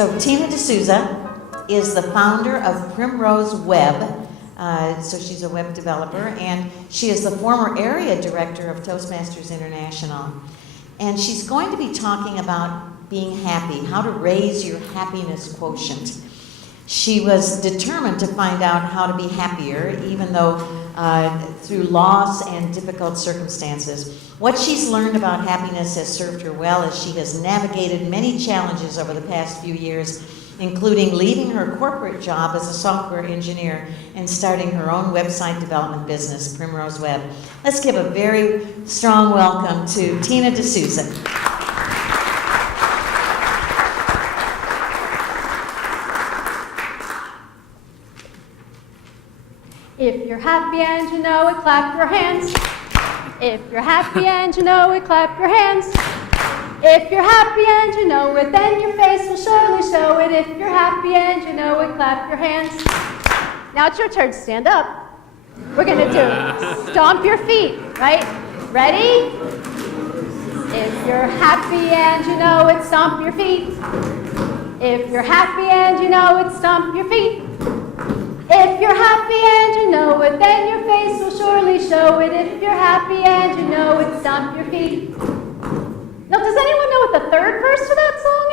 So Tina D'Souza is the founder of Primrose Web. So she's a web developer, and she is the former area director of Toastmasters International. And she's going to be talking about being happy, how to raise your happiness quotient. She was determined to find out how to be happier, even though through loss and difficult circumstances. What she's learned about happiness has served her well as she has navigated many challenges over the past few years, including leaving her corporate job as a software engineer and starting her own website development business, Primrose Web. Let's give a very strong welcome to Tina D'Souza. If you're happy and you know it, clap your hands. If you're happy and you know it, clap your hands. If you're happy and you know it, then your face will surely show it. If you're happy and you know it, clap your hands. Now it's your turn. Stand up. We're going to do stomp your feet, right? Ready? If you're happy and you know it, stomp your feet. If you're happy and you know it, stomp your feet. If you're happy and you know it, then your face will surely show it. If you're happy and you know it, stomp your feet. Now, does anyone know what the third verse to that song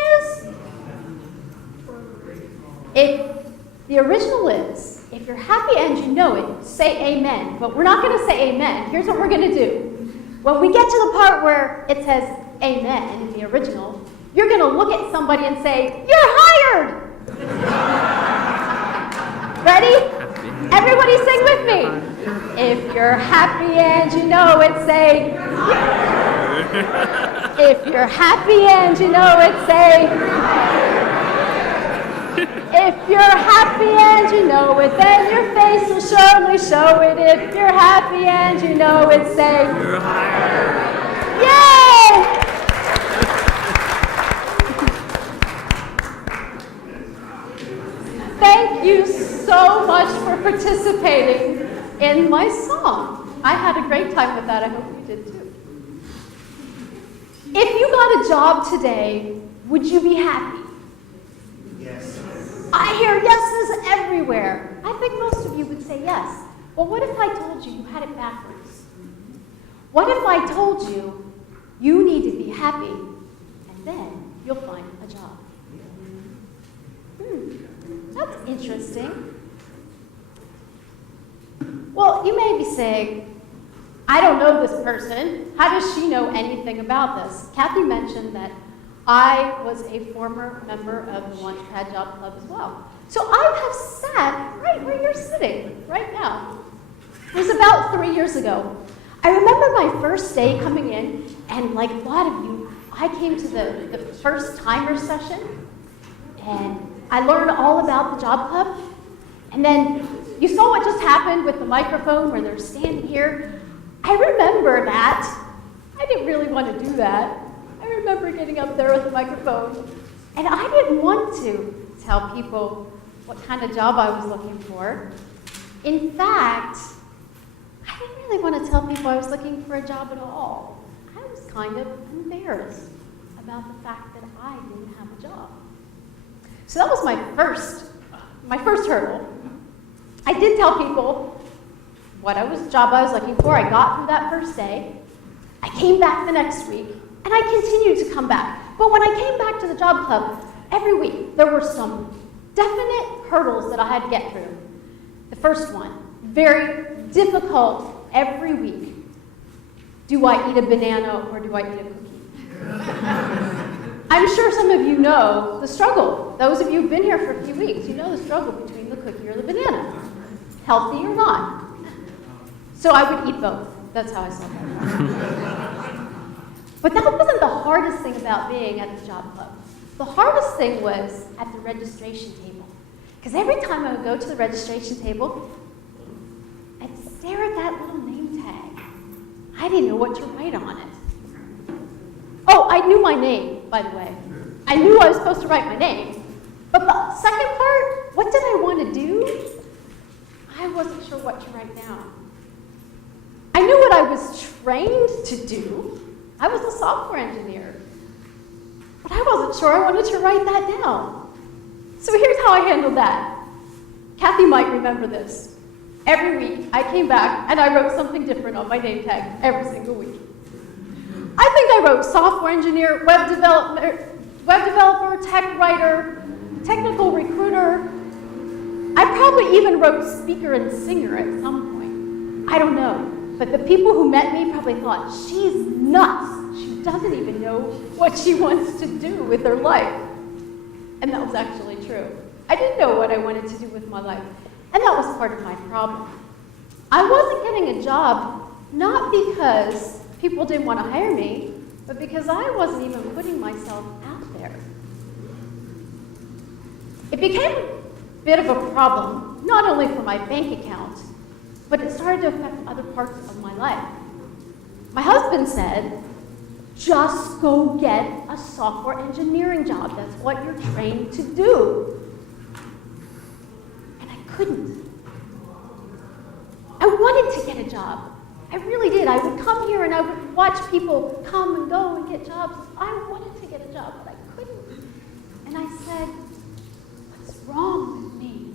is? The original is, if you're happy and you know it, say amen. But we're not going to say amen. Here's what we're going to do. When we get to the part where it says amen in the original, you're going to look at somebody and say, you're hired! Ready? Everybody sing with me. If you're happy and you know it, say. If you're happy and you know it, say. If you're happy and you know it, then your face will surely show it. If you're happy and you know it, say. You're hired. Yay! Thank you so much for participating in my song. I had a great time with that. I hope you did too. If you got a job today, would you be happy? Yes. I hear yeses everywhere. I think most of you would say yes. Well, what if I told you you had it backwards? What if I told you you need to be happy and then you'll find a job? That's interesting. Well, you may be saying, I don't know this person. How does she know anything about this? Kathy mentioned that I was a former member of the Launchpad Job Club as well. So I have sat right where you're sitting right now. It was about 3 years ago. I remember my first day coming in, and like a lot of you, I came to the first timer session, and I learned all about the job club. And then you saw what just happened with the microphone where they're standing here. I remember that. I didn't really want to do that. I remember getting up there with the microphone. And I didn't want to tell people what kind of job I was looking for. In fact, I didn't really want to tell people I was looking for a job at all. I was kind of embarrassed about the fact that I didn't have a job. So that was my first hurdle. I did tell people what job I was looking for. I got through that first day. I came back the next week, and I continued to come back. But when I came back to the job club, every week there were some definite hurdles that I had to get through. The first one, very difficult every week. Do I eat a banana or do I eat a cookie? I'm sure some of you know the struggle. Those of you who've been here for a few weeks, you know the struggle between the cookie or the banana. Healthy or not. So I would eat both. That's how I saw that. But that wasn't the hardest thing about being at the job club. The hardest thing was at the registration table. Because every time I would go to the registration table, I'd stare at that little name tag. I didn't know what to write on it. Oh, I knew my name, by the way. I knew I was supposed to write my name. But the second part, what did I want to do? I wasn't sure what to write down. I knew what I was trained to do. I was a software engineer. But I wasn't sure I wanted to write that down. So here's how I handled that. Kathy might remember this. Every week, I came back and I wrote something different on my name tag every single week. I think I wrote software engineer, web developer, tech writer, technical recruiter. I probably even wrote speaker and singer at some point. I don't know. But the people who met me probably thought, she's nuts. She doesn't even know what she wants to do with her life. And that was actually true. I didn't know what I wanted to do with my life. And that was part of my problem. I wasn't getting a job, not because people didn't want to hire me, but because I wasn't even putting myself out there. It became a bit of a problem, not only for my bank account, but it started to affect other parts of my life. My husband said, just go get a software engineering job. That's what you're trained to do. And I couldn't. I wanted to get a job. I really did. I would come here and I would watch people come and go and get jobs. I wanted to get a job, but I couldn't. And I said, what's wrong with me?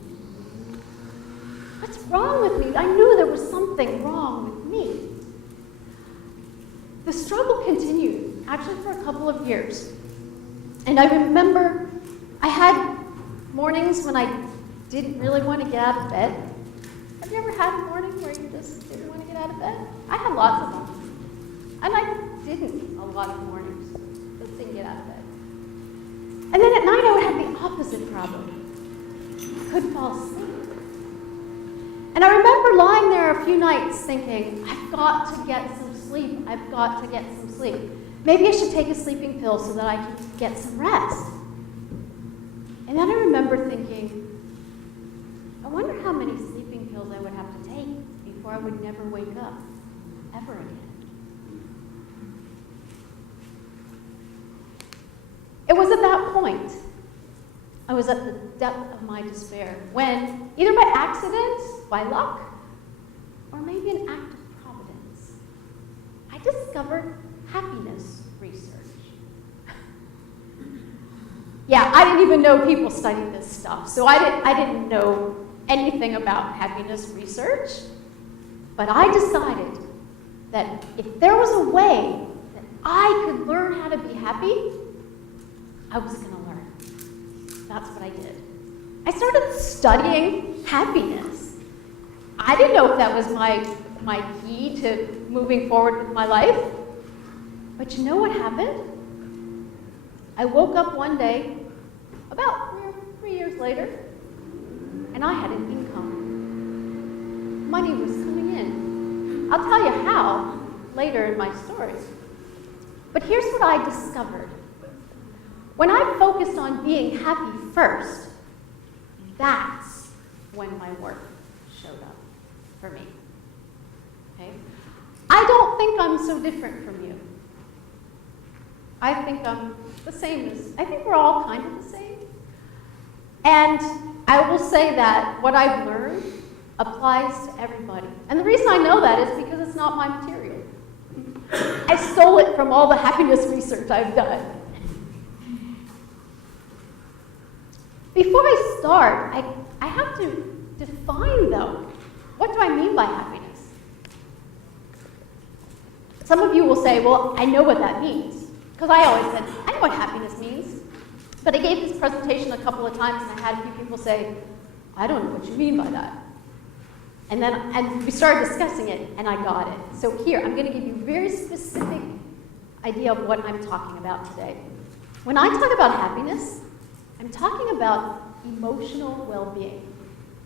What's wrong with me? I knew there was something wrong with me. The struggle continued, actually for a couple of years. And I remember I had mornings when I didn't really want to get out of bed. Have you ever had a morning where you just didn't want to get out of bed? I had lots of them. And I didn't a lot of mornings. Just didn't get out of bed. And then at night I would have the opposite problem. I couldn't fall asleep. And I remember lying there a few nights thinking, I've got to get some sleep. I've got to get some sleep. Maybe I should take a sleeping pill so that I can get some rest. And then I remember thinking, I wonder how many sleeping pills I would have to take before I would never wake up, ever again. It was at that point, I was at the depth of my despair, when, either by accident, by luck, or maybe an act of providence, I discovered happiness research. Yeah, I didn't even know people studied this stuff, so I didn't know anything about happiness research, but I decided that if there was a way that I could learn how to be happy, I was going to learn. That's what I did. I started studying happiness. I didn't know if that was my key to moving forward with my life, but you know what happened? I woke up one day, about 3 years later, and I had an income. Money was coming in. I'll tell you how later in my story. But here's what I discovered. When I focused on being happy first, that's when my work showed up for me. Okay? I don't think I'm so different from you. I think I'm the same as, I think we're all kind of the same. And I will say that what I've learned applies to everybody. And the reason I know that is because it's not my material. I stole it from all the happiness research I've done. Before I start, I have to define, though, what do I mean by happiness? Some of you will say, well, I know what that means. Because I always said, I know what happiness means. But I gave this presentation a couple of times, and I had a few people say, I don't know what you mean by that. And we started discussing it, and I got it. So here, I'm going to give you a very specific idea of what I'm talking about today. When I talk about happiness, I'm talking about emotional well-being.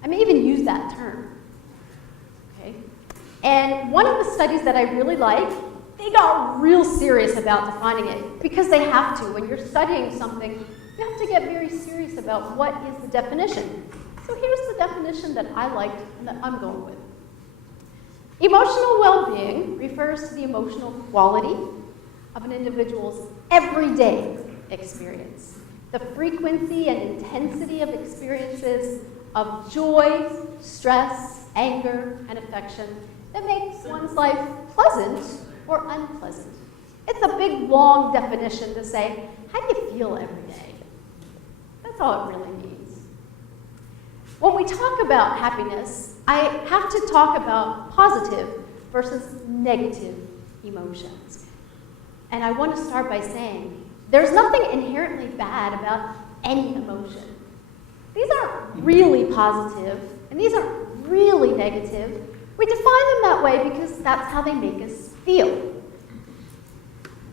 I may even use that term. Okay? And one of the studies that I really like, they got real serious about defining it, because they have to. When you're studying something, you have to get very serious about what is the definition. So here's the definition that I liked and that I'm going with. Emotional well-being refers to the emotional quality of an individual's everyday experience. The frequency and intensity of experiences of joy, stress, anger, and affection that makes one's life pleasant or unpleasant. It's a big, long definition to say, how do you feel every day? That's all it really means. When we talk about happiness, I have to talk about positive versus negative emotions. And I want to start by saying there's nothing inherently bad about any emotion. These aren't really positive, and these aren't really negative. We define them that way because that's how they make us feel.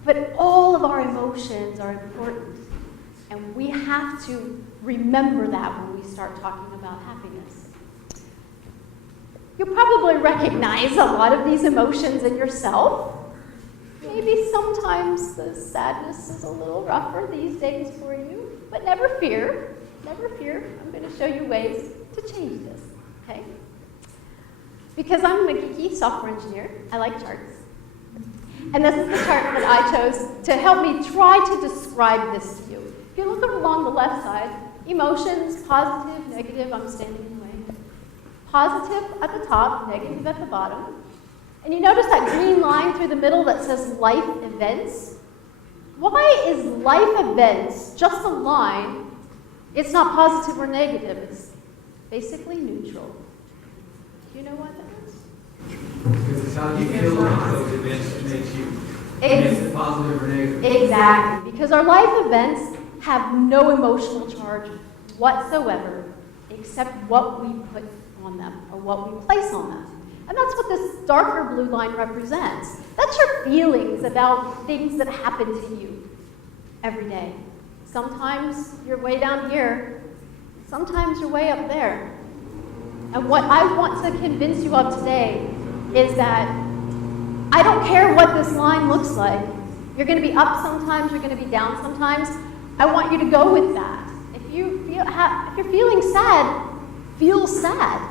But all of our emotions are important, and we have to remember that when we start talking about happiness. You'll probably recognize a lot of these emotions in yourself. Maybe sometimes the sadness is a little rougher these days for you, but never fear. Never fear. I'm going to show you ways to change this, okay? Because I'm a geeky software engineer, I like charts. And this is the chart that I chose to help me try to describe this to you. If you look along the left side, emotions, positive, negative, I'm standing away. Positive at the top, negative at the bottom. And you notice that green line through the middle that says life events? Why is life events just a line? It's not positive or negative, it's basically neutral. Do you know what that is? Because it's how you feel about those events that makes you makes it positive or negative. Exactly, because our life events have no emotional charge whatsoever except what we put on them or what we place on them. And that's what this darker blue line represents. That's your feelings about things that happen to you every day. Sometimes you're way down here, sometimes you're way up there. And what I want to convince you of today is that I don't care what this line looks like. You're going to be up sometimes, you're going to be down sometimes. I want you to go with that. If you're feeling sad, feel sad.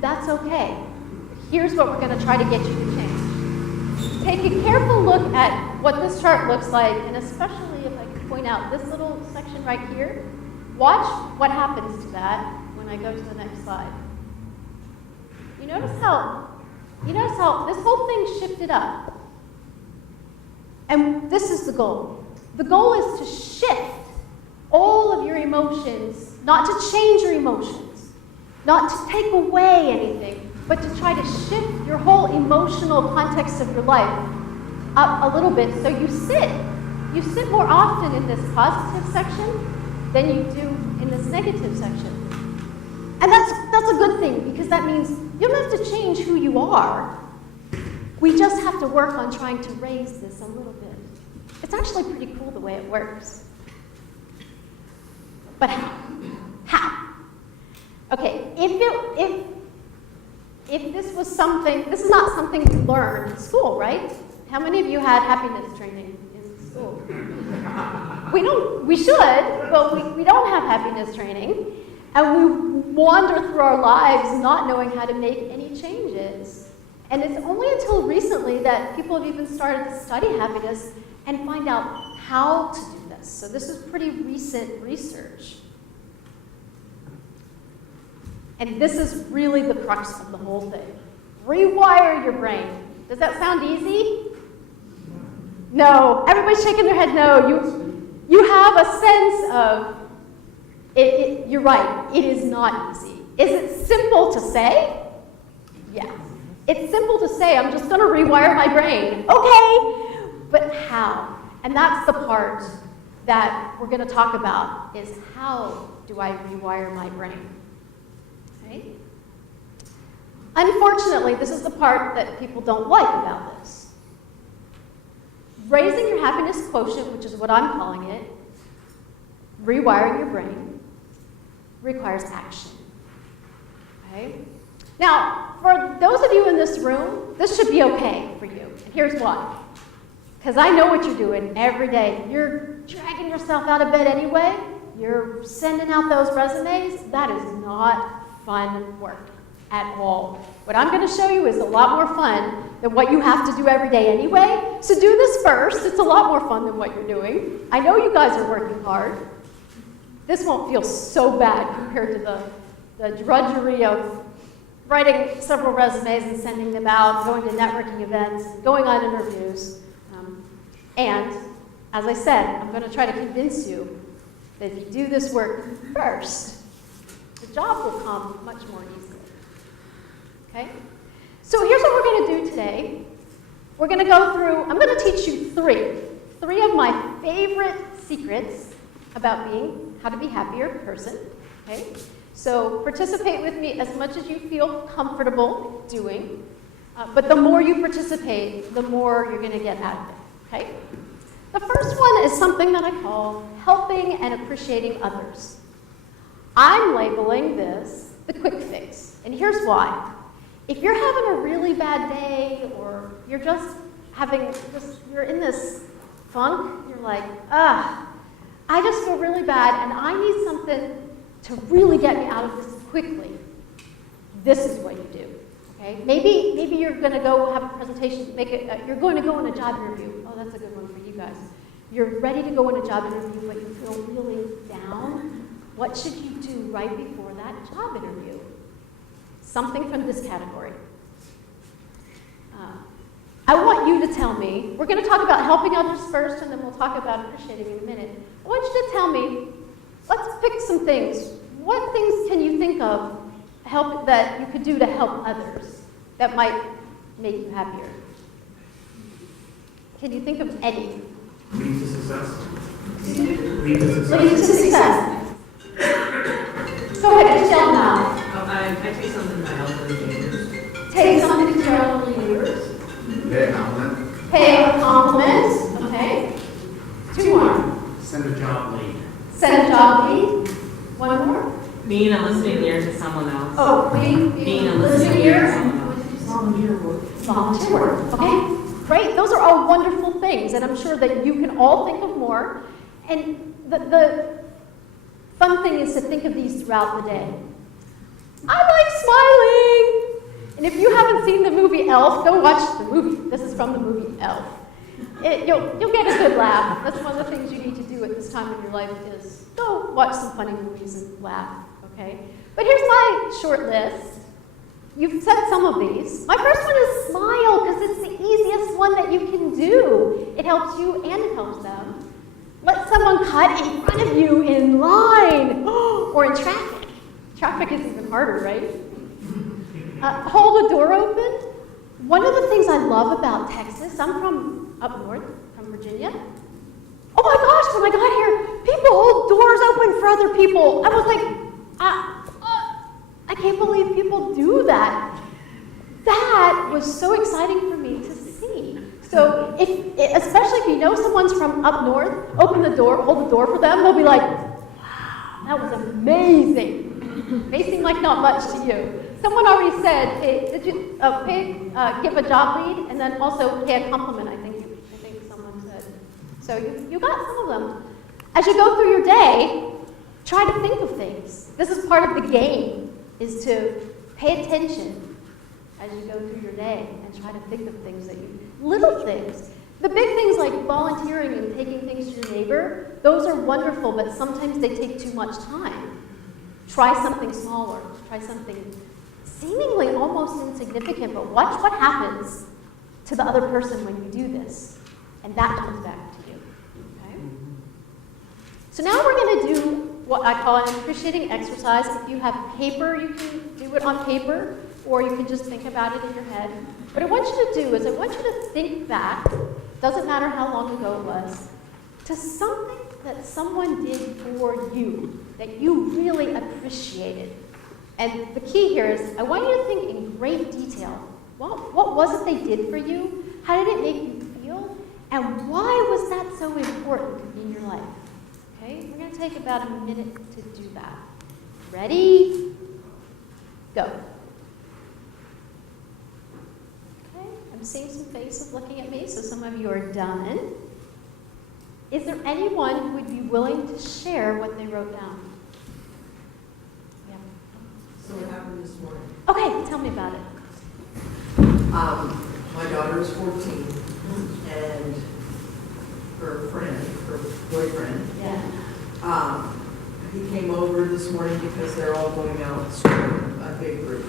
That's okay. Here's what we're going to try to get you to change. Take a careful look at what this chart looks like, and especially if I can point out this little section right here. Watch what happens to that when I go to the next slide. You notice how this whole thing shifted up. And this is the goal. The goal is to shift all of your emotions, not to change your emotions, not to take away anything, but to try to shift your whole emotional context of your life up a little bit so you sit more often in this positive section than you do in this negative section. And that's a good thing, because that means you don't have to change who you are. We just have to work on trying to raise this a little bit. It's actually pretty cool the way it works. But how? How? Okay, if this was something, this is not something you learn in school, right? How many of you had happiness training in school? We should, but we don't have happiness training. And we wander through our lives not knowing how to make any changes. And it's only until recently that people have even started to study happiness and find out how to do this. So this is pretty recent research. And this is really the crux of the whole thing. Rewire your brain. Does that sound easy? No. Everybody's shaking their head no. You have a sense of you're right, it is not easy. Is it simple to say? Yeah. It's simple to say, I'm just going to rewire my brain. Okay, but how? And that's the part that we're going to talk about, is how do I rewire my brain? Okay? Unfortunately, this is the part that people don't like about this. Raising your happiness quotient, which is what I'm calling it, rewiring your brain, requires action. Okay? Now, for those of you in this room, this should be okay for you. And here's why. Because I know what you're doing every day. You're dragging yourself out of bed anyway. You're sending out those resumes. That is not fun work at all. What I'm going to show you is a lot more fun than what you have to do every day anyway. So do this first. It's a lot more fun than what you're doing. I know you guys are working hard. This won't feel so bad compared to the drudgery of writing several resumes and sending them out, going to networking events, going on interviews. And, as I said, I'm going to try to convince you that if you do this work first, the job will come much more easily. Okay? So here's what we're going to do today. We're going to go through, I'm going to teach you three of my favorite secrets about being, how to be a happier person. Okay? So participate with me as much as you feel comfortable doing. But the more you participate, the more you're going to get out of it. Okay? The first one is something that I call helping and appreciating others. I'm labeling this the quick fix. And here's why. If you're having a really bad day, or you're just you're in this funk, you're like, I just feel really bad and I need something to really get me out of this quickly. This is what you do. Okay? Maybe you're going to go have a presentation, you're going to go on a job interview. Oh, that's a good one for you guys. You're ready to go on a job interview, but you feel really down. What should you do right before that job interview? Something from this category. I want you to tell me, we're going to talk about helping others first, and then we'll talk about appreciating in a minute. I want you to tell me, let's pick some things. What things can you think of that you could do to help others that might make you happier? Can you think of any? Lead to success. Lead to success. Go ahead, just yell now. I take something to my elderly neighbors. Take something to your elderly neighbors. Pay a compliment. Pay a compliment. Okay. 2 more. Send a job lead. Send a job lead. 1 more. Being a listening ear to someone else. Oh, Being a listening ear to someone else. Volunteer work. Okay. Great. Those are all wonderful things, and I'm sure that you can all think of more. And the fun thing is to think of these throughout the day. I like smiling. And if you haven't seen the movie Elf, go watch the movie. This is from the movie Elf. You'll get a good laugh. That's one of the things you need to do at this time in your life is go watch some funny movies and laugh, okay? But here's my short list. You've said some of these. My first one is smile, because it's the easiest one that you can do. It helps you and it helps them. Let someone cut in front of you in line or in traffic. Traffic is even harder, right? Hold a door open. One of the things I love about Texas, I'm from up north, from Virginia. Oh my gosh, when I got here, people hold doors open for other people. I was like, I can't believe people do that. That was so exciting for me to see. So, especially if you know someone's from up north, open the door, hold the door for them, they'll be like, wow, that was amazing. May seem like not much to you. Someone already said, hey, did you give a job lead, and then also pay a compliment, I think someone said. So you got some of them. As you go through your day, try to think of things. This is part of the game, is to pay attention as you go through your day and try to think of things little things. The big things like volunteering and taking things to your neighbor, those are wonderful, but sometimes they take too much time. Try something smaller. Try something seemingly almost insignificant, but watch what happens to the other person when you do this. And that comes back to you. Okay? So now we're going to do what I call an appreciating exercise. If you have paper, you can do it on paper, or you can just think about it in your head. What I want you to do is I want you to think back, doesn't matter how long ago it was, to something that someone did for you that you really appreciated. And the key here is I want you to think in great detail. What was it they did for you? How did it make you feel? And why was that so important in your life? Okay, we're going to take about a minute to do that. Ready? Go. Okay, I'm seeing some faces looking at me, so some of you are done. Is there anyone who would be willing to share what they wrote down? Yeah. So what happened this morning? Okay, tell me about it. My daughter is 14, and her boyfriend, Yeah. he came over this morning because they're all going out swimming, a big group.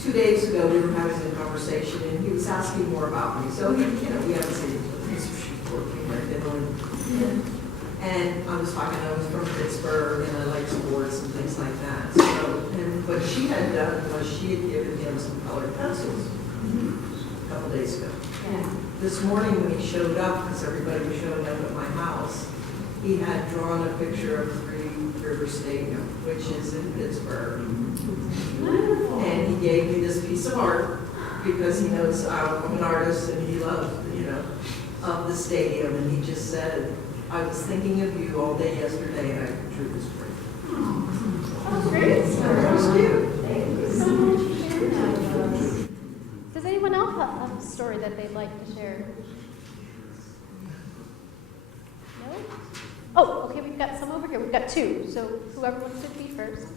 2 days ago, we were having a conversation, and he was asking more about me. So we haven't seen each other. He's working right now. And I was talking, I was from Pittsburgh, and I like sports and things like that. So, and what she had done was she had given him some colored pencils a couple days ago. This morning when he showed up, because everybody was showing up at my house, he had drawn a picture of Three River Stadium, which is in Pittsburgh. And he gave me this piece of art because he knows I'm an artist and he loves, of the stadium. And he just said, I was thinking of you all day yesterday and I drew this for you. Oh, great. That was cute. Thank you so much for sharing that with us. Does anyone else have a story that they'd like to share? No? Oh, okay, we've got some over here. We've got two. So whoever wants to be first.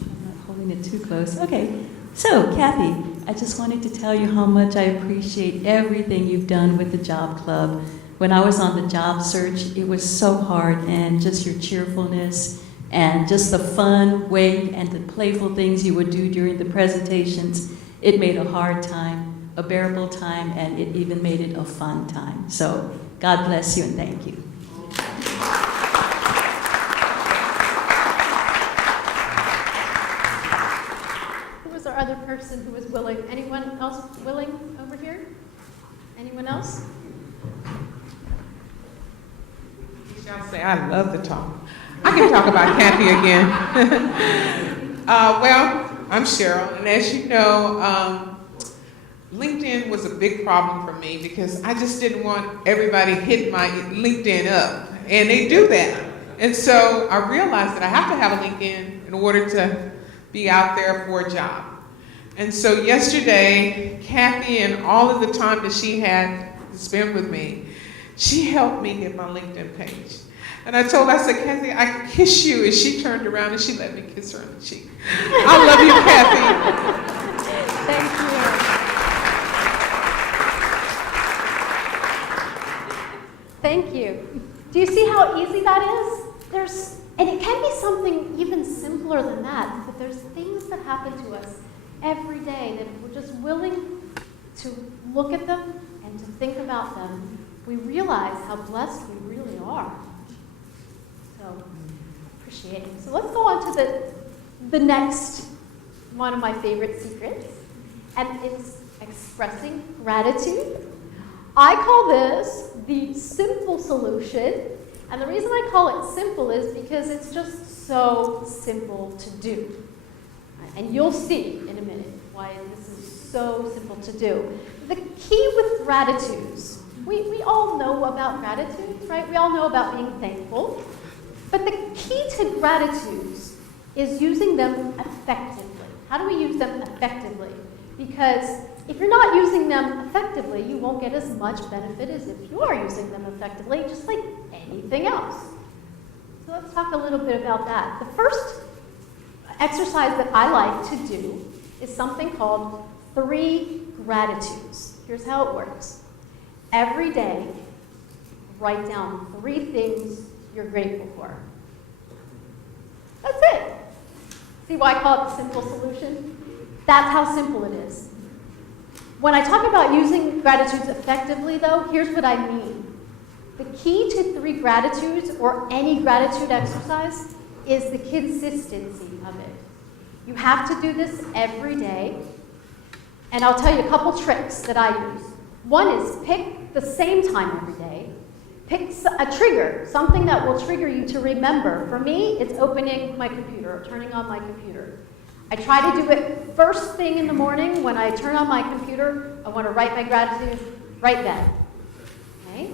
I'm not holding it too close. Okay. So, Kathy, I just wanted to tell you how much I appreciate everything you've done with the Job Club. When I was on the job search, it was so hard, and just your cheerfulness and just the fun way and the playful things you would do during the presentations, it made a hard time a bearable time, and it even made it a fun time. So, God bless you and thank you. Other person who was willing. Anyone else willing over here? Anyone else? I'll say I love to talk. I can talk about Kathy again. Well, I'm Cheryl, and as you know, LinkedIn was a big problem for me because I just didn't want everybody hitting my LinkedIn up, and they do that. And so I realized that I have to have a LinkedIn in order to be out there for a job. And so yesterday, Kathy, and all of the time that she had to spend with me, she helped me get my LinkedIn page. And I told her, I said, Kathy, I can kiss you. And she turned around and she let me kiss her on the cheek. I love you, Kathy. Thank you. Thank you. Do you see how easy that is? And it can be something even simpler than that, but there's things that happen to us every day that if we're just willing to look at them and to think about them, we realize how blessed we really are. So, appreciate it. So let's go on to the next one of my favorite secrets, and it's expressing gratitude. I call this the simple solution, and the reason I call it simple is because it's just so simple to do. And you'll see in a minute why this is so simple to do. The key with gratitudes, we all know about gratitude, right? We all know about being thankful. But the key to gratitudes is using them effectively. How do we use them effectively? Because if you're not using them effectively, you won't get as much benefit as if you are using them effectively, just like anything else. So let's talk a little bit about that. The first exercise that I like to do is something called 3 gratitudes. Here's how it works. Every day, write down 3 things you're grateful for. That's it. See why I call it the simple solution? That's how simple it is. When I talk about using gratitudes effectively, though, here's what I mean. The key to 3 gratitudes, or any gratitude exercise, is the consistency of it. You have to do this every day. And I'll tell you a couple tricks that I use. One is pick the same time every day. Pick a trigger, something that will trigger you to remember. For me, it's opening my computer or turning on my computer. I try to do it first thing in the morning. When I turn on my computer, I want to write my gratitude right then. Okay?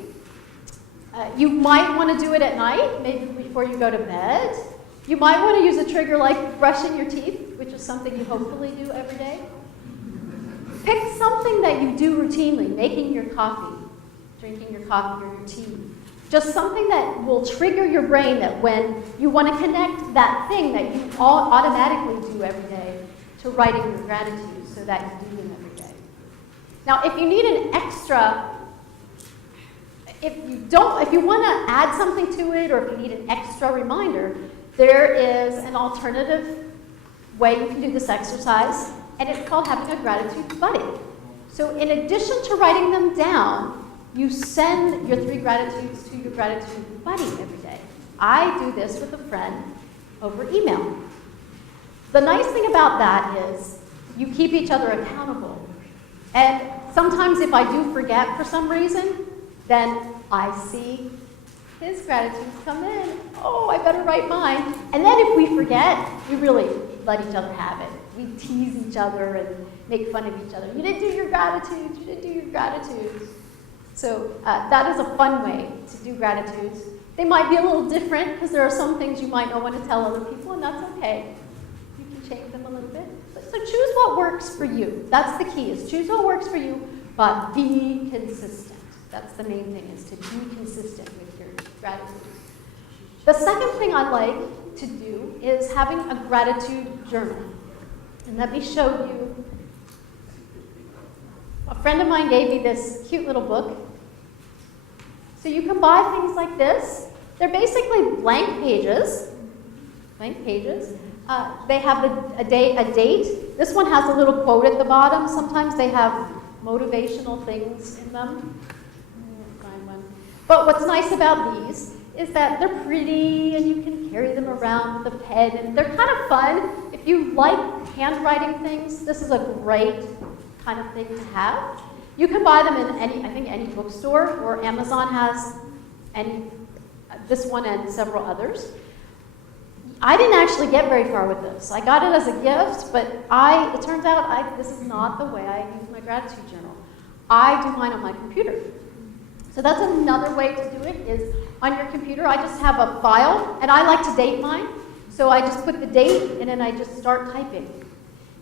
You might want to do it at night, maybe before you go to bed. You might want to use a trigger like brushing your teeth, which is something you hopefully do every day. Pick something that you do routinely, making your coffee, drinking your coffee or your tea. Just something that will trigger your brain that when you want to connect that thing that you all automatically do every day to writing your gratitude so that you do them every day. Now, if you need an extra, if you want to add something to it, or if you need an extra reminder, there is an alternative way you can do this exercise, and it's called having a gratitude buddy. So in addition to writing them down, you send your 3 gratitudes to your gratitude buddy every day. I do this with a friend over email. The nice thing about that is you keep each other accountable. And sometimes if I do forget for some reason, then I see his gratitudes come in. Oh, I better write mine. And then if we forget, we really let each other have it. We tease each other and make fun of each other. You didn't do your gratitudes, you didn't do your gratitudes. So that is a fun way to do gratitudes. They might be a little different because there are some things you might not want to tell other people, and that's okay. You can change them a little bit. So choose what works for you. That's the key, is choose what works for you, but be consistent. That's the main thing, is to be consistent with your gratitude. The second thing I like to do is having a gratitude journal. And let me show you. A friend of mine gave me this cute little book. So you can buy things like this. They're basically blank pages. Blank pages. They have a date. This one has a little quote at the bottom. Sometimes they have motivational things in them. Find one. But what's nice about these is that they're pretty and you can carry them around with a pen, and they're kind of fun. If you like handwriting things, this is a great kind of thing to have. You can buy them in any bookstore, or Amazon has this one and several others. I didn't actually get very far with this. I got it as a gift, but it turns out this is not the way I use my gratitude journal. I do mine on my computer. So that's another way to do it, is on your computer. I just have a file, and I like to date mine. So I just put the date, and then I just start typing.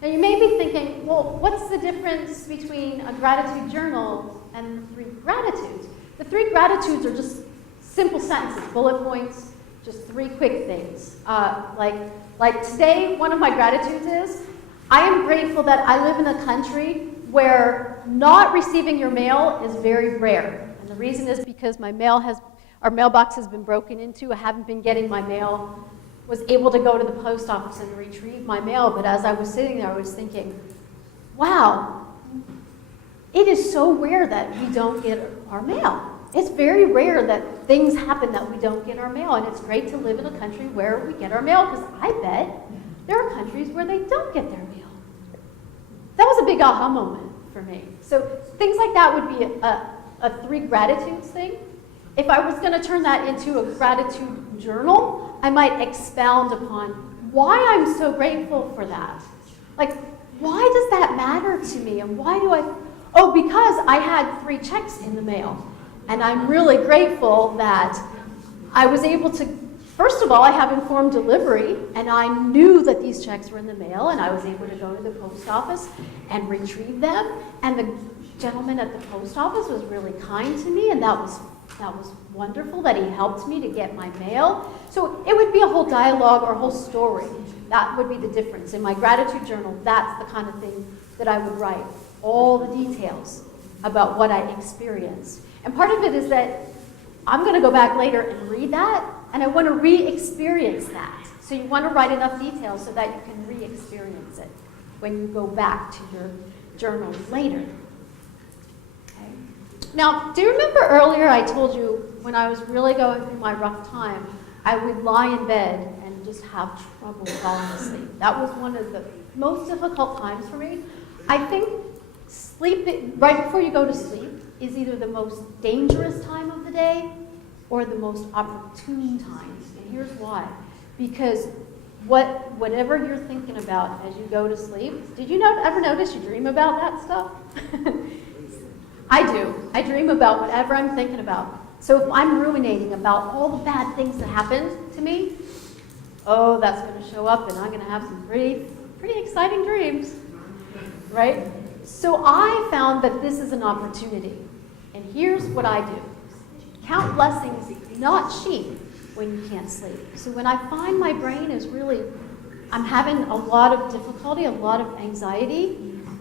Now you may be thinking, well, what's the difference between a gratitude journal and the 3 gratitudes? The 3 gratitudes are just simple sentences, bullet points, just 3 quick things. Like today, one of my gratitudes is, I am grateful that I live in a country where not receiving your mail is very rare. And the reason is because our mailbox has been broken into. I haven't been getting my mail. Was able to go to the post office and retrieve my mail, but as I was sitting there, I was thinking, wow, it is so rare that we don't get our mail. It's very rare that things happen that we don't get our mail, and it's great to live in a country where we get our mail, because I bet there are countries where they don't get their mail. That was a big aha moment for me. So things like that would be a 3 gratitudes thing. If I was going to turn that into a gratitude journal, I might expound upon why I'm so grateful for that. Like, why does that matter to me? And why do because I had 3 checks in the mail. And I'm really grateful that I was able to, first of all, I have informed delivery, and I knew that these checks were in the mail, and I was able to go to the post office and retrieve them. And the gentleman at the post office was really kind to me, and that was wonderful that he helped me to get my mail. So it would be a whole dialogue or a whole story. That would be the difference. In my gratitude journal, that's the kind of thing that I would write. All the details about what I experienced. And part of it is that I'm going to go back later and read that, and I want to re-experience that. So you want to write enough details so that you can re-experience it when you go back to your journal later. Now, do you remember earlier I told you when I was really going through my rough time, I would lie in bed and just have trouble falling asleep? That was one of the most difficult times for me. I think sleep right before you go to sleep is either the most dangerous time of the day or the most opportune time. And here's why. Because whatever you're thinking about as you go to sleep, did you ever notice you dream about that stuff? I do. I dream about whatever I'm thinking about. So if I'm ruminating about all the bad things that happened to me, that's going to show up, and I'm going to have some pretty exciting dreams, right? So I found that this is an opportunity. And here's what I do. Count blessings, not sheep, when you can't sleep. So when I find my brain is I'm having a lot of difficulty, a lot of anxiety,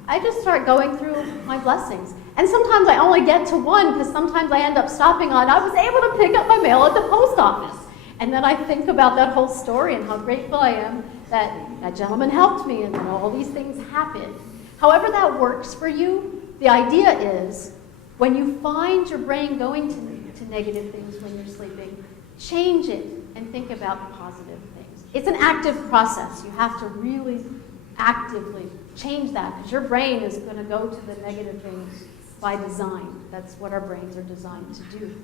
I just start going through my blessings. And sometimes I only get to one, because sometimes I end up stopping on, I was able to pick up my mail at the post office. And then I think about that whole story and how grateful I am that that gentleman helped me and that all these things happened. However that works for you, the idea is When you find your brain going to negative things when you're sleeping, change it and think about the positive things. It's an active process. You have to really actively change that because your brain is going to go to the negative things by design. That's what our brains are designed to do.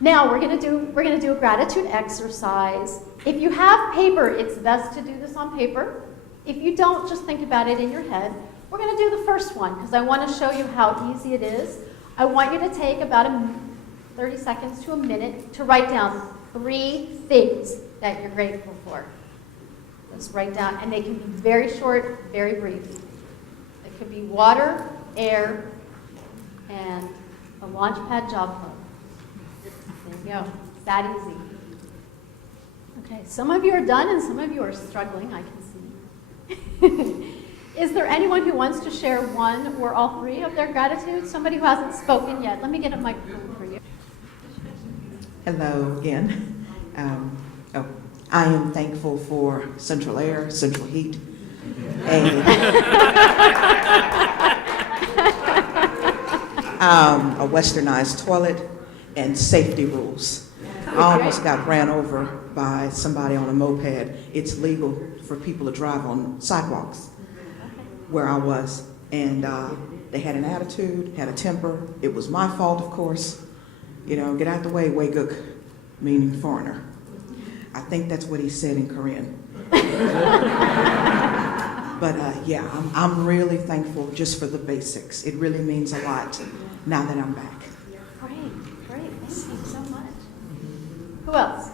Now we're going to do a gratitude exercise. If you have paper, it's best to do this on paper. If you don't, just think about it in your head. We're going to do the first one because I want to show you how easy it is. I want you to take about 30 seconds to a minute to write down 3 things that you're grateful for. Let's write down, and they can be very short, very brief. It could be water, air, and a Launchpad Job Club. There you go. It's that easy. Okay, some of you are done and some of you are struggling, I can see. Is there anyone who wants to share 1 or all 3 of their gratitudes? Somebody who hasn't spoken yet. Let me get a microphone for you. Hello again. I am thankful for central air, central heat, a westernized toilet, and safety rules. I almost got ran over by somebody on a moped. It's legal for people to drive on sidewalks where I was, and they had an attitude, had a temper. It was my fault, of course. You know, get out the way, Wayguk, meaning foreigner. I think that's what he said in Korean. But yeah, I'm really thankful just for the basics. It really means a lot now that I'm back. Great. Thank you so much. Who else?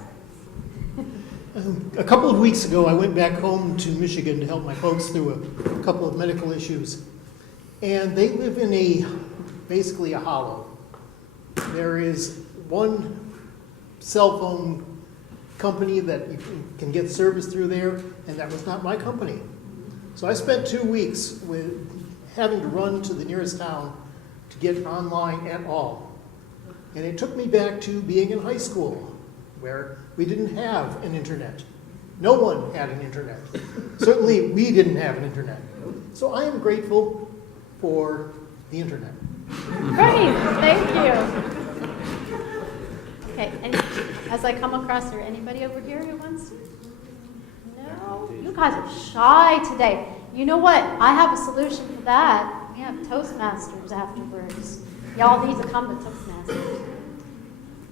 A couple of weeks ago, I went back home to Michigan to help my folks through a couple of medical issues. And they live in basically a hollow. There is one cell phone company that you can get service through there, and that was not my company. So I spent 2 weeks with having to run to the nearest town to get online at all. And it took me back to being in high school, where we didn't have an internet. No one had an internet. Certainly we didn't have an internet. So I am grateful for the internet. Great, thank you. Okay, and as I come across here, anybody over here who wants to? No? You guys are shy today. You know what? I have a solution for that. We have Toastmasters afterwards. Y'all need to come to Toastmasters.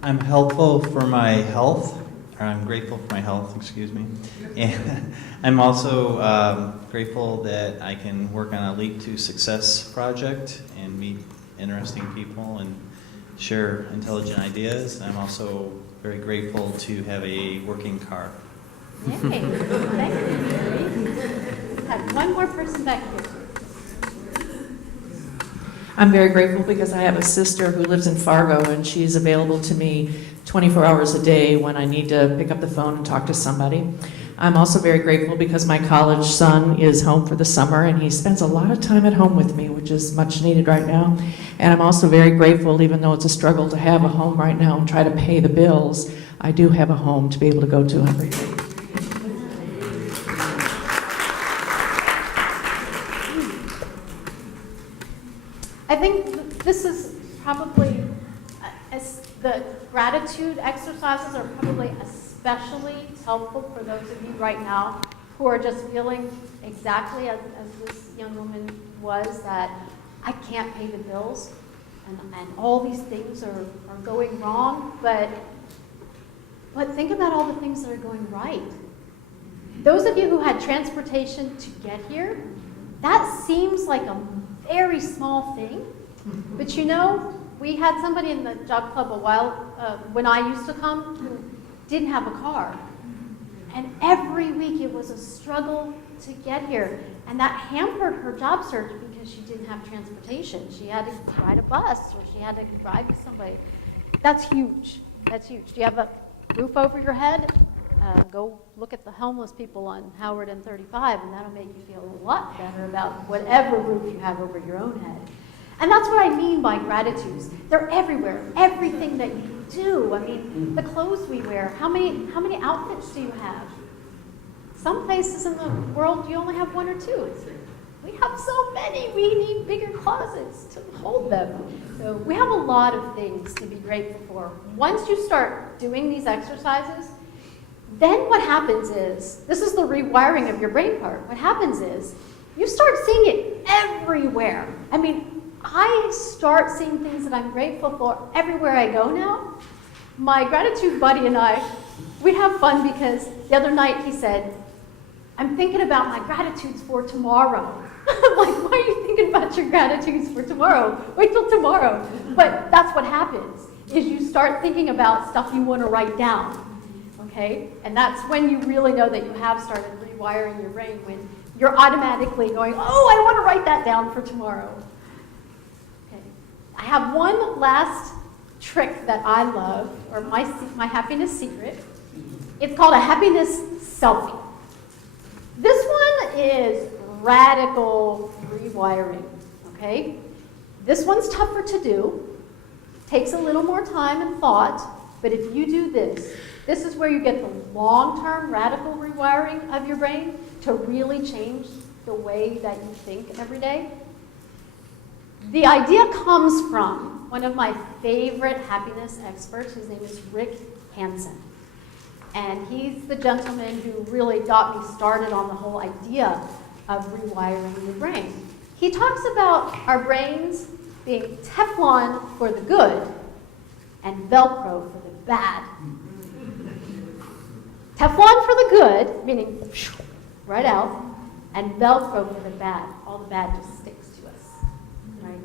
I'm helpful for my health, or I'm grateful for my health, excuse me. And I'm also grateful that I can work on a Leap to Success project and meet interesting people and share intelligent ideas. I'm also very grateful to have a working car. Yay, thank you. We have one more person back here. I'm very grateful because I have a sister who lives in Fargo, and she's available to me 24 hours a day when I need to pick up the phone and talk to somebody. I'm also very grateful because my college son is home for the summer, and he spends a lot of time at home with me, which is much needed right now. And I'm also very grateful, even though it's a struggle to have a home right now and try to pay the bills, I do have a home to be able to go to every day. I think this is probably, as the gratitude exercises are probably especially helpful for those of you right now who are just feeling exactly as this young woman was, that I can't pay the bills and all these things are going wrong, but think about all the things that are going right. Those of you who had transportation to get here, that seems like a very small thing, but you know, we had somebody in the job club a while, when I used to come, who didn't have a car. And every week it was a struggle to get here. And that hampered her job search because she didn't have transportation. She had to ride a bus or she had to ride with somebody. That's huge. That's huge. Do you have a roof over your head? Go look at the homeless people on Howard and 35, and that'll make you feel a lot better about whatever roof you have over your own head. And that's what I mean by gratitudes. They're everywhere. Everything that you do. I mean, the clothes we wear. How many outfits do you have? Some places in the world you only have 1 or 2. We have so many, we need bigger closets to hold them. So we have a lot of things to be grateful for. Once you start doing these exercises, then what happens is, this is the rewiring of your brain part. What happens is, you start seeing it everywhere. I mean, I start seeing things that I'm grateful for everywhere I go now. My gratitude buddy and I, we have fun because the other night he said, I'm thinking about my gratitudes for tomorrow. I'm like, why are you thinking about your gratitudes for tomorrow? Wait till tomorrow. But that's what happens, is you start thinking about stuff you want to write down, okay? And that's when you really know that you have started rewiring your brain, when you're automatically going, oh, I want to write that down for tomorrow. Okay. I have one last trick that I love, or my happiness secret. It's called a happiness selfie. This one is radical rewiring, okay? This one's tougher to do, takes a little more time and thought, but if you do this, this is where you get the long-term radical rewiring of your brain to really change the way that you think every day. The idea comes from one of my favorite happiness experts. His name is Rick Hansen. And he's the gentleman who really got me started on the whole idea of rewiring the brain. He talks about our brains being Teflon for the good and Velcro for the bad. Teflon for the good, meaning right out, and Velcro for the bad. All the bad just sticks to us, right?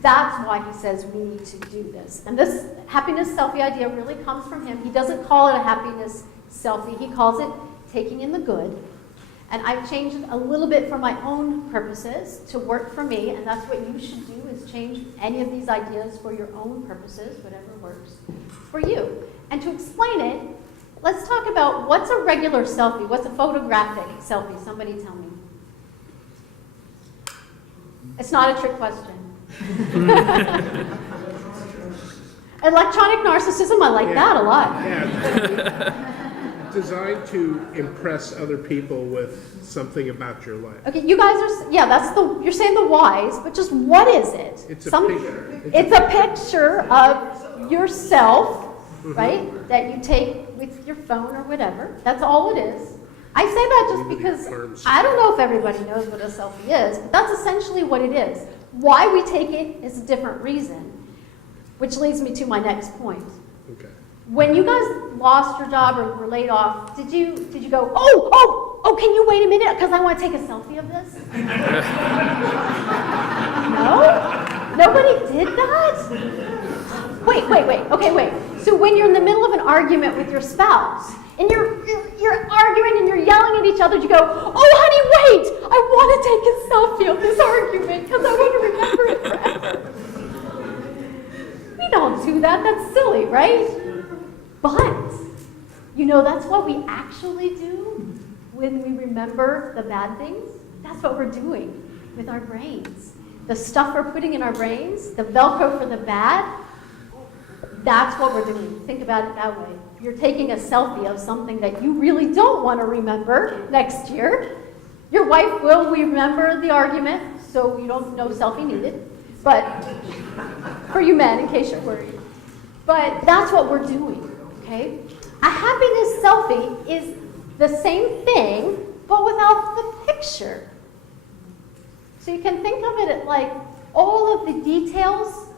That's why he says we need to do this. And this happiness selfie idea really comes from him. He doesn't call it a happiness selfie. He calls it taking in the good. And I've changed it a little bit for my own purposes to work for me, and that's what you should do, is change any of these ideas for your own purposes, whatever works for you. And to explain it, let's talk about what's a regular selfie, what's a photographic selfie? Somebody tell me. It's not a trick question. Electronic narcissism, I like that a lot. Yeah. Designed to impress other people with something about your life. Okay, you guys are, yeah, you're saying the whys, but just what is it? It's a picture. It's a picture of yourself, right, that you take with your phone or whatever. That's all it is. I say that just because I don't know if everybody knows what a selfie is, but that's essentially what it is. Why we take it is a different reason, which leads me to my next point. Okay. When you guys lost your job or were laid off, did you go, oh, can you wait a minute because I want to take a selfie of this? No? Nobody did that? Wait. Okay, wait. So when you're in the middle of an argument with your spouse, and you're arguing and you're yelling at each other, you go, oh, honey, wait! I want to take a selfie of this argument because I want to remember it forever. We don't do that. That's silly, right? But, that's what we actually do when we remember the bad things. That's what we're doing with our brains. The stuff we're putting in our brains, the Velcro for the bad, that's what we're doing. Think about it that way. You're taking a selfie of something that you really don't want to remember next year. Your wife will remember the argument, so you don't know selfie needed. But for you men, in case you're worried. But that's what we're doing, okay? A happiness selfie is the same thing, but without the picture. So you can think of it like all of the details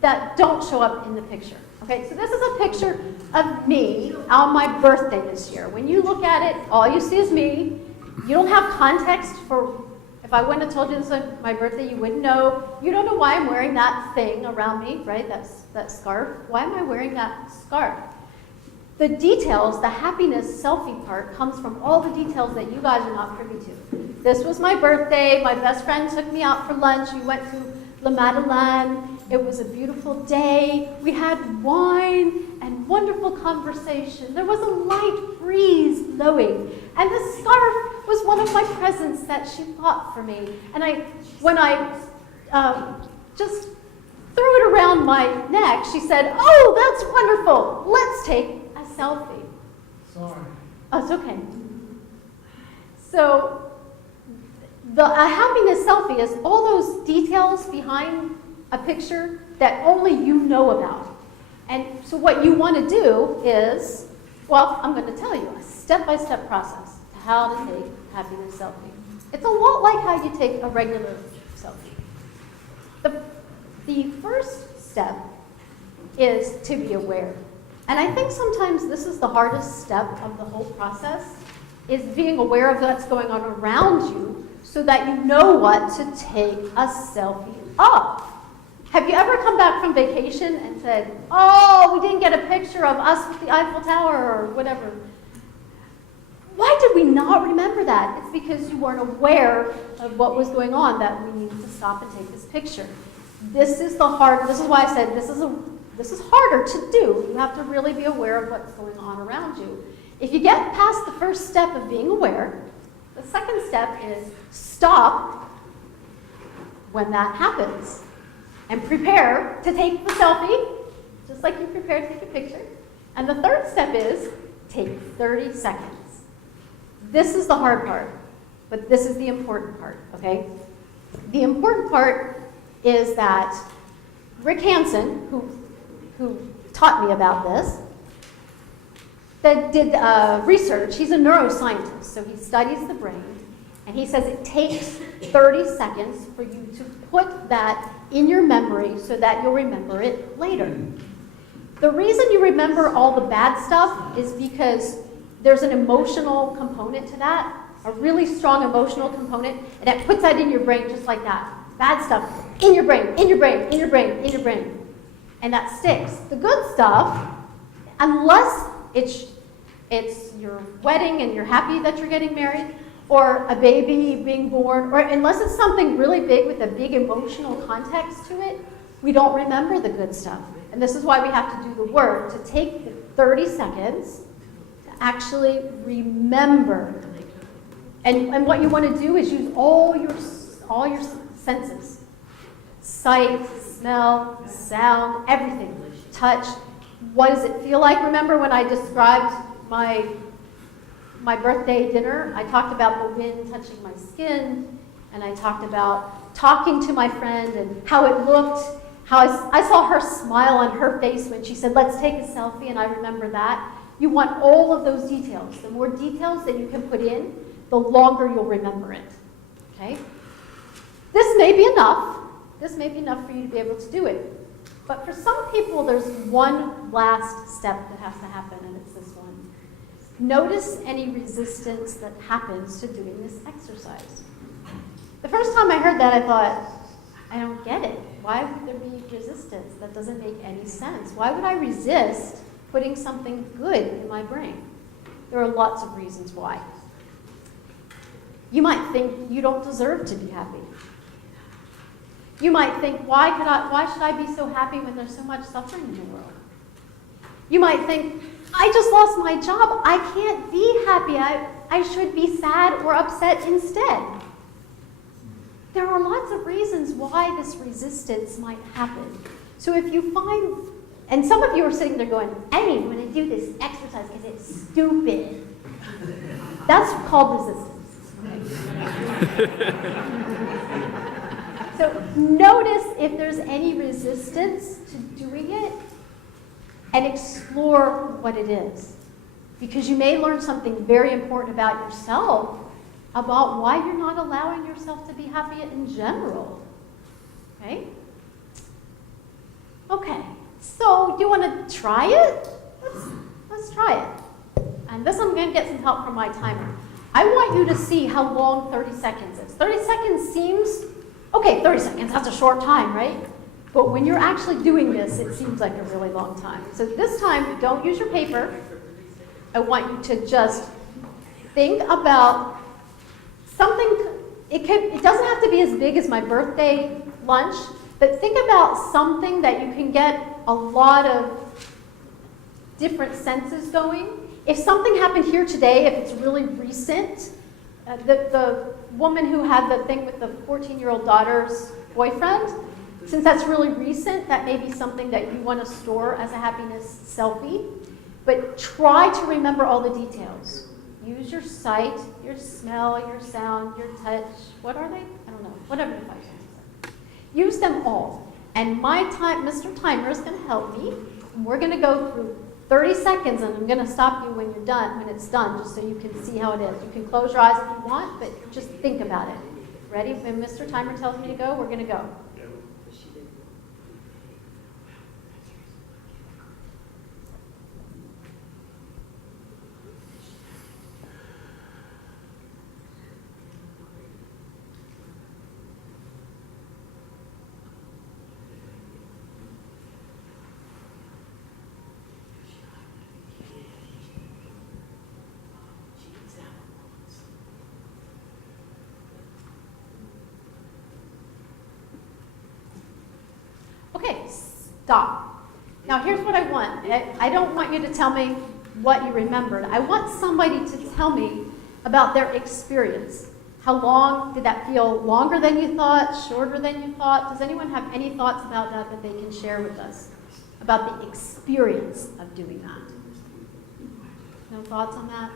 that don't show up in the picture. Okay, so this is a picture of me on my birthday this year. When you look at it, all you see is me. You don't have context for, if I wouldn't have told you this was my birthday, you wouldn't know. You don't know why I'm wearing that thing around me, right? That scarf. Why am I wearing that scarf? The details, the happiness selfie part, comes from all the details that you guys are not privy to. This was my birthday. My best friend took me out for lunch. We went to La Madeleine. It was a beautiful day. We had wine and wonderful conversation. There was a light breeze blowing. And the scarf was one of my presents that she bought for me. And when I just threw it around my neck, she said, oh, that's wonderful. Let's take a selfie. Sorry. Oh, it's okay. So A happiness selfie is all those details behind a picture that only you know about. And so what you want to do is, well, I'm going to tell you a step-by-step process to how to take a happiness selfie. It's a lot like how you take a regular selfie. The first step is to be aware. And I think sometimes this is the hardest step of the whole process, is being aware of what's going on around you so that you know what to take a selfie of. Have you ever come back from vacation and said, oh, we didn't get a picture of us with the Eiffel Tower or whatever? Why did we not remember that? It's because you weren't aware of what was going on, that we needed to stop and take this picture. This is why I said this is harder to do. You have to really be aware of what's going on around you. If you get past the first step of being aware, the second step is stop when that happens and prepare to take the selfie, just like you prepare to take a picture. And the third step is take 30 seconds. This is the hard part, but this is the important part, okay? The important part is that Rick Hansen, who taught me about this, that did research. He's a neuroscientist, so he studies the brain, and he says it takes 30 seconds for you to put that in your memory so that you'll remember it later. The reason you remember all the bad stuff is because there's an emotional component to that, a really strong emotional component, and it puts that in your brain just like that. Bad stuff in your brain, in your brain, in your brain, in your brain. And that sticks. The good stuff, unless it's your wedding and you're happy that you're getting married, or a baby being born, or unless it's something really big with a big emotional context to it, we don't remember the good stuff. And this is why we have to do the work to take the 30 seconds to actually remember. And what you want to do is use all your senses. Sight, smell, sound, everything. Touch. What does it feel like? Remember when I described my birthday dinner? I talked about the wind touching my skin, and I talked about talking to my friend and how it looked, how I saw her smile on her face when she said, let's take a selfie, and I remember that. You want all of those details. The more details that you can put in, the longer you'll remember it. Okay? This may be enough. This may be enough for you to be able to do it. But for some people, there's one last step that has to happen, and it's this one. Notice any resistance that happens to doing this exercise. The first time I heard that, I thought, I don't get it. Why would there be resistance? That doesn't make any sense. Why would I resist putting something good in my brain? There are lots of reasons why. You might think you don't deserve to be happy. You might think, why should I be so happy when there's so much suffering in the world? You might think, I just lost my job. I can't be happy. I should be sad or upset instead. There are lots of reasons why this resistance might happen. So if you find, and some of you are sitting there going, I didn't want to do this exercise because it's stupid. That's called resistance. So notice if there's any resistance to doing it and explore what it is. Because you may learn something very important about yourself, about why you're not allowing yourself to be happy in general. Okay? Okay, so you want to try it? Let's try it. And this I'm going to get some help from my timer. I want you to see how long 30 seconds is. 30 seconds seems, okay, 30 seconds, that's a short time, right? But when you're actually doing this, it seems like a really long time. So this time, don't use your paper. I want you to just think about something. It doesn't have to be as big as my birthday lunch, but think about something that you can get a lot of different senses going. If something happened here today, if it's really recent, the woman who had the thing with the 14-year-old daughter's boyfriend, since that's really recent, that may be something that you want to store as a happiness selfie. But try to remember all the details. use your sight, your smell, your sound, your touch. What are they? I don't know. Whatever devices. Use them all. And Mr. Timer is going to help me. And we're going to go through 30 seconds, and I'm going to stop you when you're done, when it's done, just so you can see how it is. You can close your eyes if you want, but just think about it. Ready? When Mr. Timer tells me to go, we're going to go. Okay, stop. Now here's what I want. I don't want you to tell me what you remembered. I want somebody to tell me about their experience. How long did that feel? Longer than you thought? Shorter than you thought? Does anyone have any thoughts about that that they can share with us? About the experience of doing that? No thoughts on that?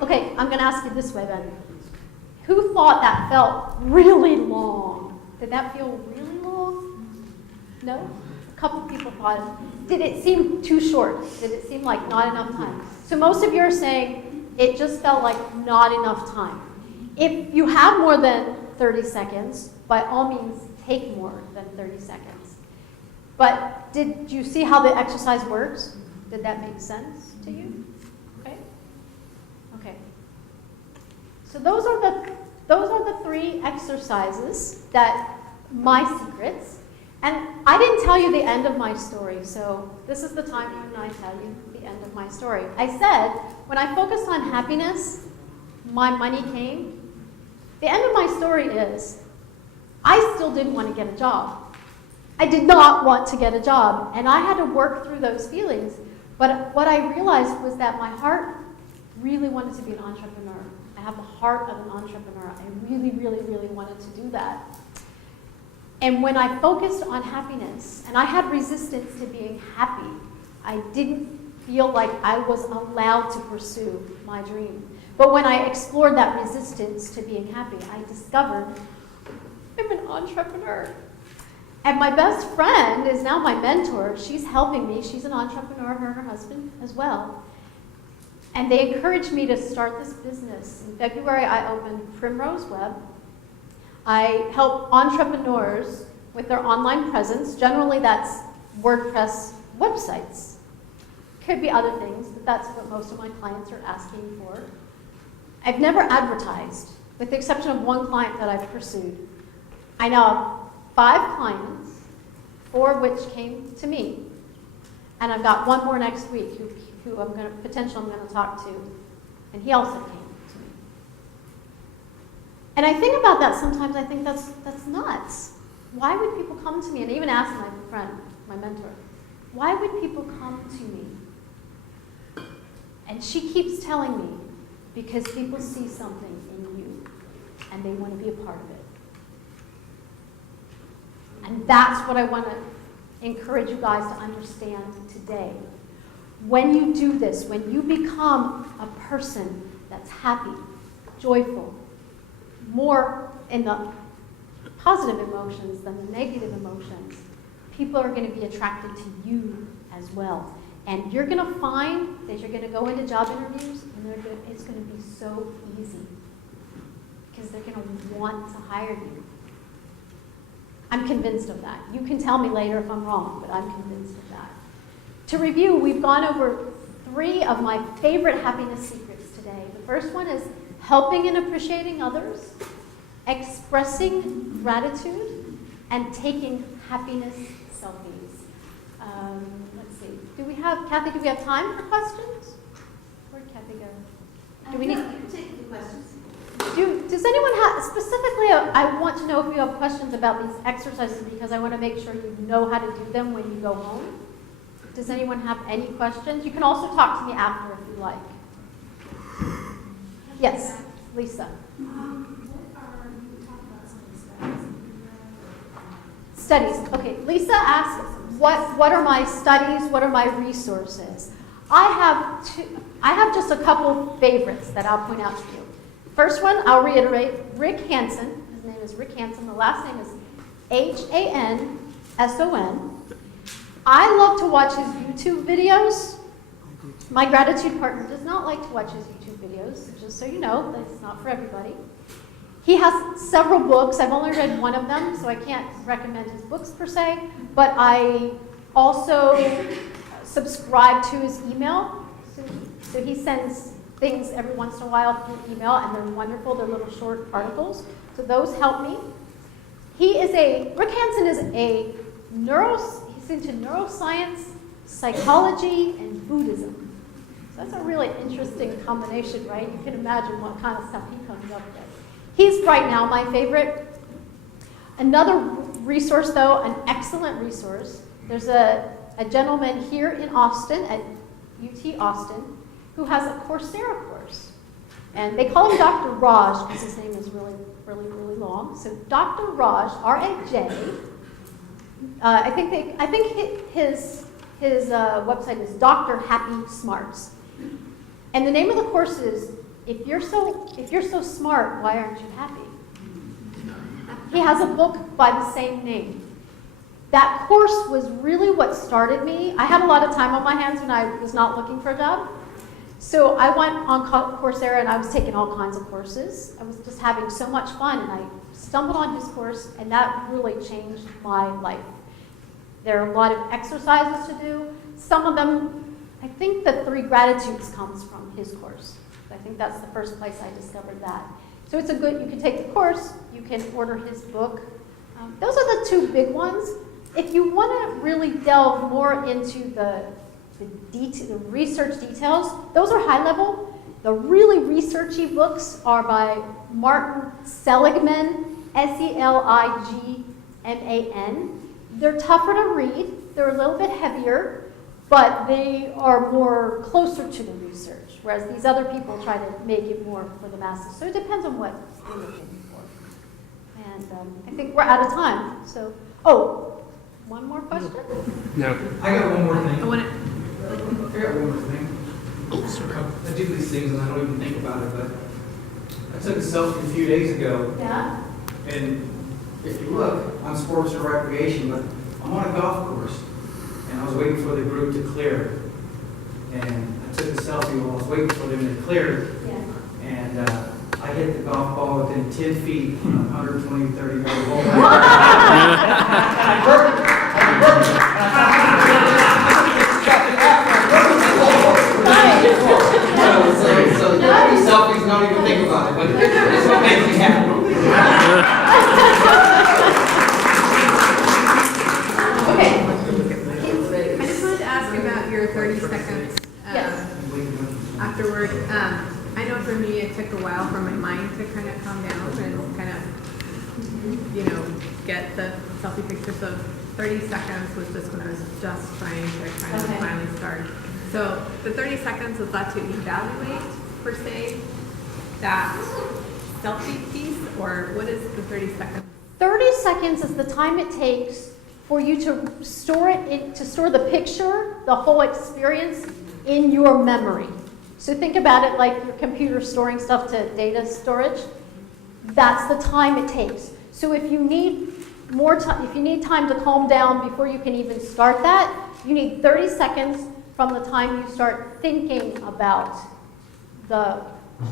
Okay, I'm going to ask you this way then. Who thought that felt really long? Did that feel really long? No? A couple people thought, did it seem too short? Did it seem like not enough time? So most of you are saying it just felt like not enough time. If you have more than 30 seconds, by all means, take more than 30 seconds. But did you see how the exercise works? Did that make sense to you? Okay? Okay. So those are the 3 exercises that my secrets. And I didn't tell you the end of my story, so this is the time when I tell you the end of my story. I said, when I focused on happiness, my money came. The end of my story is, I still didn't want to get a job. I did not want to get a job, and I had to work through those feelings. But what I realized was that my heart really wanted to be an entrepreneur. I have the heart of an entrepreneur. I really, really, really wanted to do that. And when I focused on happiness, and I had resistance to being happy, I didn't feel like I was allowed to pursue my dream. But when I explored that resistance to being happy, I discovered I'm an entrepreneur. And my best friend is now my mentor. She's helping me. She's an entrepreneur, her and her husband as well. And they encouraged me to start this business. In February, I opened Primrose Web. I help entrepreneurs with their online presence. Generally, that's WordPress websites. Could be other things, but that's what most of my clients are asking for. I've never advertised, with the exception of one client that I've pursued. I now have 5 clients, 4 of which came to me. And I've got one more next week who I'm going to talk to, and he also came. And I think about that sometimes. I think that's nuts. Why would people come to me? And I even asked my friend, my mentor, why would people come to me? And she keeps telling me, because people see something in you, and they want to be a part of it. And that's what I want to encourage you guys to understand today. When you do this, when you become a person that's happy, joyful, more in the positive emotions than the negative emotions, people are going to be attracted to you as well. And you're going to find that you're going to go into job interviews, and it's going to be so easy because they're going to want to hire you. I'm convinced of that. You can tell me later if I'm wrong, but I'm convinced of that. To review, we've gone over 3 of my favorite happiness secrets today. The first one is helping and appreciating others, expressing gratitude, and taking happiness selfies. Let's see. Kathy, do we have time for questions? Where'd Kathy go? Do we need? Take the questions. Does anyone have, specifically, I want to know if you have questions about these exercises because I want to make sure you know how to do them when you go home. Does anyone have any questions? You can also talk to me after if you like. Yes, Lisa. Studies. Okay, Lisa asked, what are my studies? What are my resources? I I have just a couple favorites that I'll point out to you. First one, I'll reiterate, Rick Hanson. His name is Rick Hanson. The last name is Hanson. I love to watch his YouTube videos. My gratitude partner does not like to watch his YouTube videos, just so you know, that's not for everybody. He has several books. I've only read one of them, so I can't recommend his books per se, but I also subscribe to his email. So he sends things every once in a while through email, and they're wonderful. They're little short articles. So those help me. Rick Hanson is he's into neuroscience, psychology, and Buddhism. So that's a really interesting combination, right? You can imagine what kind of stuff he comes up with. He's right now my favorite. Another resource, though, an excellent resource. There's a gentleman here in Austin, at UT Austin, who has a Coursera course. And they call him Dr. Raj because his name is really, really, really long. So Dr. Raj, R-A-J, I think his website is Dr. Happy Smarts. And the name of the course is, if you're so smart, why aren't you happy? He has a book by the same name. That course was really what started me. I had a lot of time on my hands when I was not looking for a job. So I went on Coursera and I was taking all kinds of courses. I was just having so much fun, and I stumbled on his course, and that really changed my life. There are a lot of exercises to do. Some of them, I think the 3 Gratitudes comes from his course. I think that's the first place I discovered that. So it's you can take the course, you can order his book. Those are the 2 big ones. If you want to really delve more into the research details, those are high level. The really researchy books are by Martin Seligman, Seligman. They're tougher to read, they're a little bit heavier, but they are more closer to the research, whereas these other people try to make it more for the masses. So it depends on what you're looking for. And I think we're out of time. So, one more question? No. I got one more thing. I want I got one more thing. I do these things and I don't even think about it, but I took a selfie a few days ago. Yeah? And if you look, I'm sports and recreation, but I'm on a golf course. And I was waiting for the group to clear. And I took a selfie while I was waiting for them to clear. Yeah. And I hit the golf ball within 10 feet on a 120, 30 yard hole. And I burnt it. So these selfies, don't even think about it, but it's what makes me happy. Okay. I just wanted to ask about your 30 seconds afterward. I know for me it took a while for my mind to kind of calm down and kind of, get the selfie picture. So 30 seconds was just when I was just trying to kind of finally start. So the 30 seconds was that to evaluate, per se, that selfie piece, or what is the 30 seconds? 30 seconds is the time it takes for you to store the picture, the whole experience in your memory. So think about it like your computer storing stuff to data storage. That's the time it takes. So if you need more time, if you need time to calm down before you can even start that, you need 30 seconds from the time you start thinking about the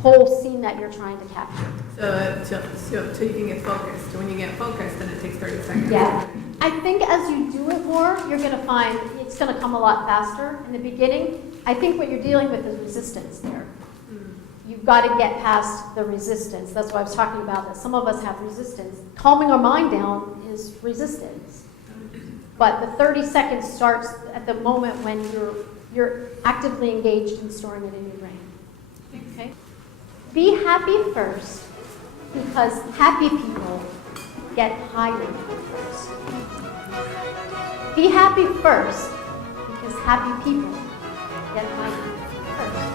whole scene that you're trying to capture. So you can get focused. So when you get focused, then it takes 30 seconds. Yeah. I think as you do it more, you're going to find it's going to come a lot faster. In the beginning, I think what you're dealing with is resistance there. You've got to get past the resistance. That's why I was talking about that. Some of us have resistance. Calming our mind down is resistance. But the 30 seconds starts at the moment when you're actively engaged in storing it in your brain. Okay? Be happy first, because happy people get hired first. Be happy first, because happy people get hired first.